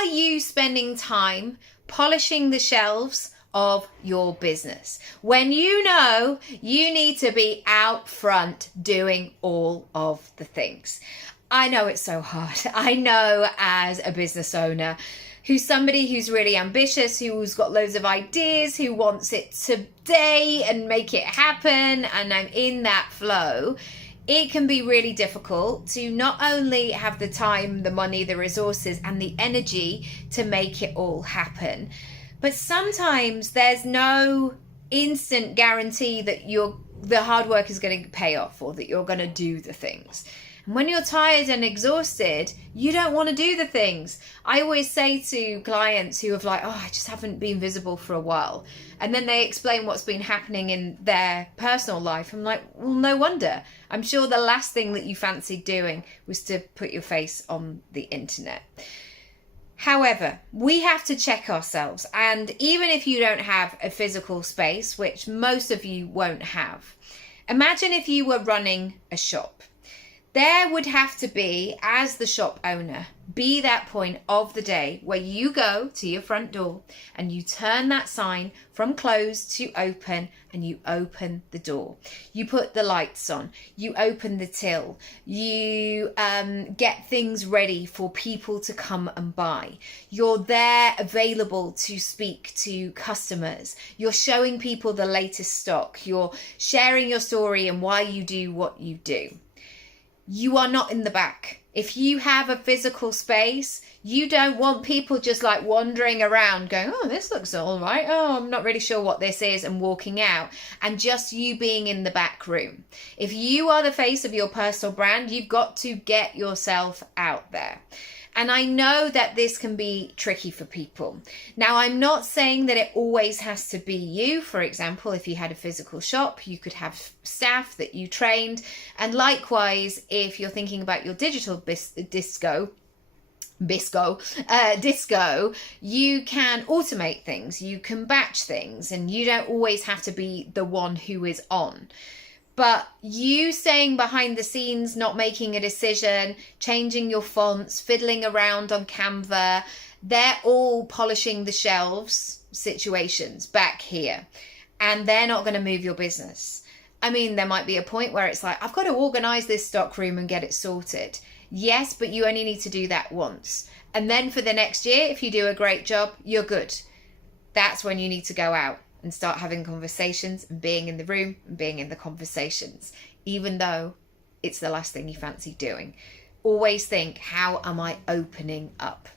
are you spending time polishing the shelves of your business when you know you need to be out front doing all of the things? I know it's so hard. I know, as a business owner, who's somebody who's really ambitious, who's got loads of ideas, who wants it today and make it happen, and I'm in that flow, it can be really difficult to not only have the time, the money, the resources, and the energy to make it all happen, but sometimes there's no instant guarantee that the hard work is going to pay off, or that you're going to do the things. And when you're tired and exhausted, you don't want to do the things. I always say to clients who have I just haven't been visible for a while, and then they explain what's been happening in their personal life. I'm like, well, no wonder. I'm sure the last thing that you fancied doing was to put your face on the internet. However, we have to check ourselves. And even if you don't have a physical space, which most of you won't have, imagine if you were running a shop. There would have to be, as the shop owner, be that point of the day where you go to your front door and you turn that sign from closed to open, and you open the door. You put the lights on, you open the till, you get things ready for people to come and buy. You're there available to speak to customers. You're showing people the latest stock. You're sharing your story and why you do what you do. You are not in the back. If you have a physical space, you don't want people just wandering around going, oh, this looks all right. Oh, I'm not really sure what this is, and walking out, and just you being in the back room. If you are the face of your personal brand, you've got to get yourself out there. And I know that this can be tricky for people. Now, I'm not saying that it always has to be you. For example, if you had a physical shop, you could have staff that you trained. And likewise, if you're thinking about your digital disco, you can automate things, you can batch things, and you don't always have to be the one who is on. But you staying behind the scenes, not making a decision, changing your fonts, fiddling around on Canva, they're all polishing the shelves situations back here. And they're not going to move your business. I mean, there might be a point where it's I've got to organize this stock room and get it sorted. Yes, but you only need to do that once. And then for the next year, if you do a great job, you're good. That's when you need to go out and start having conversations and being in the room and being in the conversations, even though it's the last thing you fancy doing. Always think, how am I opening up?